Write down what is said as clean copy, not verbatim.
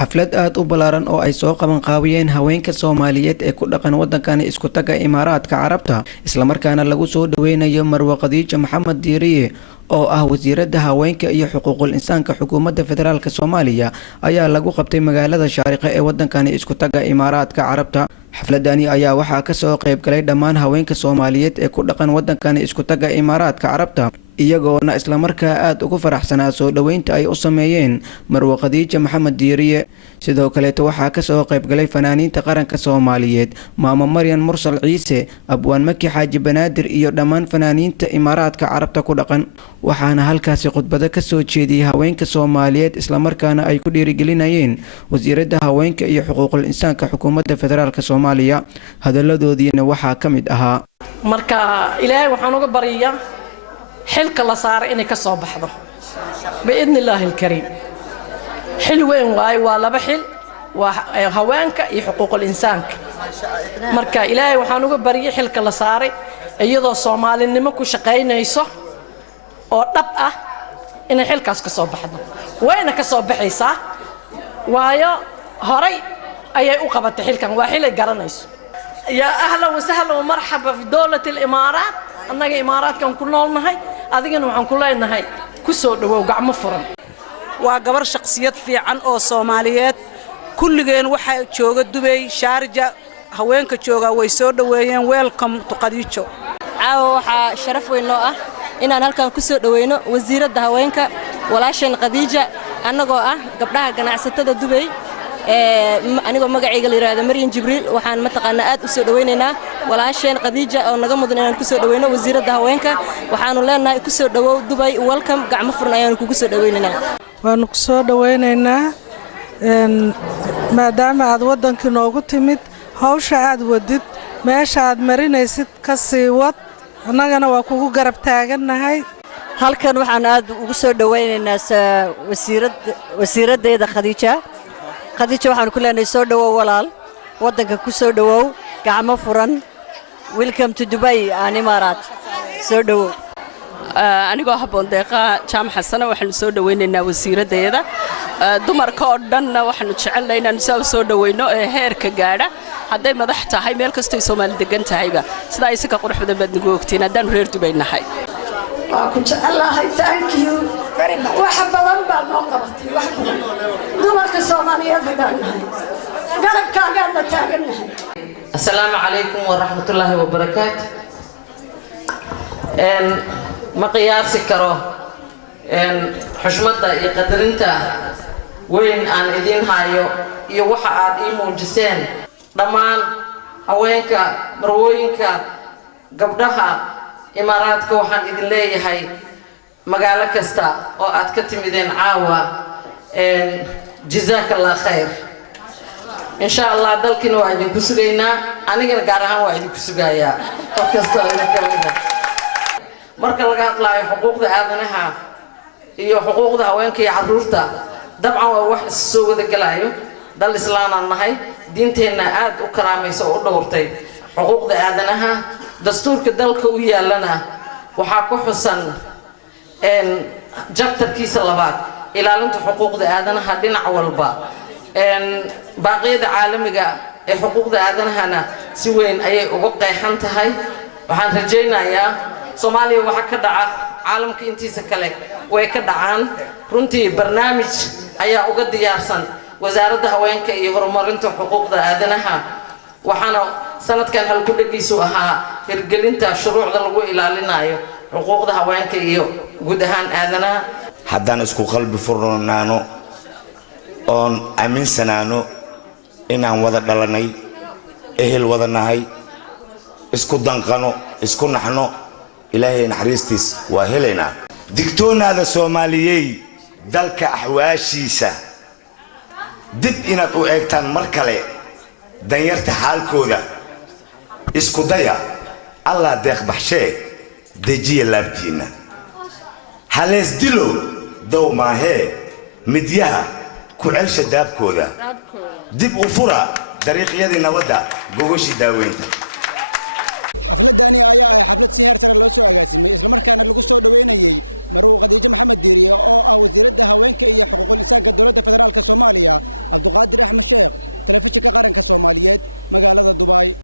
xaflad aad u ballaaran oo ay soo qaban qaabiyeen haweenka Soomaaliyeed ee ku dhaqan wadankan isku taga Imaaraadka Carabta isla markaana lagu soo dhaweynayo Marwo Khadiija Maxamed Diiriye oo ah wasiiradda haweenka iyo xuquuqul insaanka xukuumadda federaalka Soomaaliya ayaa lagu qabtay magaalada Shaariqa ee wadankan isku taga Imaaraadka Carabta. xafladani ayaa waxaa ka soo qayb galay dhammaan haweenka Soomaaliyeed ee ku dhaqan wadankan isku taga Imaaraadka Carabta iyagoona isla markaa aad ugu faraxsanaa soo dhaweynta ay u sameeyeen Marwo Khadiija Maxamed Diiriye. sidoo kale waxaa ka soo qayb galay fanaaniinta qaranka Soomaaliyeed Maama Maryan Mursal Ciise, Abwaan Maki Xaaji Banaadir iyo dhammaan fanaaniinta Imaaraadka Carabta ku dhaqan. waxaana halkaasi khudbado ka soo jeediyay haweenka Soomaaliyeed isla markaana ay ku dhiirigelinayeen wasiiradda haweenka iyo xuquuqul insaanka xukuumadda federaalka Soomaaliya. hadaladoodiina waxaa ka mid ahaa: marka ilaahay waxaan uga baryaa xilka la saaray inay ka soo baxdo باذن الله الكريم. حل وين واي ولا بحل وهوانك يحقوق الانسان marka ilaahay waxaan uga bariyay xilka la saaray iyadoo Soomaalinimo ku shaqeynayso oo dhab ah in xilkaas ka soo baxdo wayna ka soo baxaysaa waayo horay ayay u qabatay xilkan waa xil ay garanayso. يا اهلا وسهلا ومرحبا في دولة الامارات. annaga imaaraadkan ku noolnahay adigana waxaan ku leenahay ku soo dhawow gacmo furan. waa gabar shakhsiyad fiican oo Soomaaliyeed kulligeen waxa jooga Dubai Sharjah haweenka jooga way soo dhaweeyeen welcome to Khadiijo. waxa sharaf weyn noo ah inaan halkan ku soo dhaweyno wasiiradda haweenka walaasheen Khadiija annagoo ah gabdhaha ganacsatada Dubai anigoo magacayga la yiraahdo Maryan Jibriil waxaan mataqaana aad u soo dhaweynaynaa walaasheen Khadiija oo naga mudan inaan ku soo dhaweyno wasiiradda haweenka waxaanu leenahay ku soo dhawow Dubai welcome gacmo furan ayaan kugu soo dhaweynaynaa. waan ku soo dhaweynaynaa maadaama aad wadanka noogu timid hawsha aad wadid meesha aad marinaysid ka sii wad annagana waa kugu garab taaganahay. halkan waxaan aad ugu soo dhaweynaynaa wasiiraddeeda Khadiija waxaan ku leenahay soo dhawow walaal wadanka ku soo dhawow gacmo furan welcome to Dubai and Imaaraat soo dhawow. anigoo habboon deeqa Jaamac Xasan waxaan soo dhaweynaynaa wasiiraddeeda dumarka oo dhan waxaan jecelnahay inaan soo dhaweyno heerka gaadha hadday madax tahay meel kasta ay Soomaali degan tahayba sida ay ka qurux badan baad nagu ogtiin haddaan reer Dubai nahay. waa ku jecelahay thank you very much. waxa badan baa noo qabatay wax badan dumarka Soomaaliyeed baan nahay garabkaaga la taaganahay. السلام عليكم ورحمة الله وبركاته. ما قياسي كرو حشمتها يقدرنتا وين أن إدين هايو يوحى عاد إيمو جسين ضمان هوينك مروينك قبضها إماراتك وحان إدين لي هاي مقالة كستا وقاد كتمدين عاوة جزاك الله خير. إن شاء الله دلكنا واحد كسرينا أنا جن قارها واحد كسريا وكسر إنك مركل لقى طلع حقوق ذا أذنها هي حقوق ذا وين كي عروسته طبعا واحد السوق ذا كلايو ده الإسلام النهاي دينتنا عاد وكرامة يسوق دورتي حقوق ذا أذنها دستور كدلك ويا لنا وحاكو حسن إن جبت الكيس اللبات إلى أنت حقوق ذا أذنها دين عوالبا إن باقي عالمي حقوق آدمها سوين أي وقع حنتهاي وحن رجينا يا Soomaaliya waxa ka dhaca caalamka intiisa kale way ka dhacaan runtii barnaamij ayaa uga diyaarsan wasaaradda haweenka iyo horumarinta xuquuqda aadanaha waxaana sanadkan hal ku dhagiisu ahaa hirgelinta shuruucda lagu ilaalinayo xuquuqda haweenka iyo guud ahaan aadanaha. haddaan isku qalbi furnaano oon aaminsanaano inaan wada dhalanay ehel wada nahay isku danqano isku naxno ilaahay naxariistiis waa helaynaa. digtoonaada Soomaaliyey dalka axwaashiisa dib inaad u eegtaan mar kale danyarta xaalkooda isku daya Allah deeq baxshee dejiya laabtiina halees dilo dow maahee midyaha ku celsha daabkooda dib u fura dariiqyadii nabadda gogoshii daaweynta.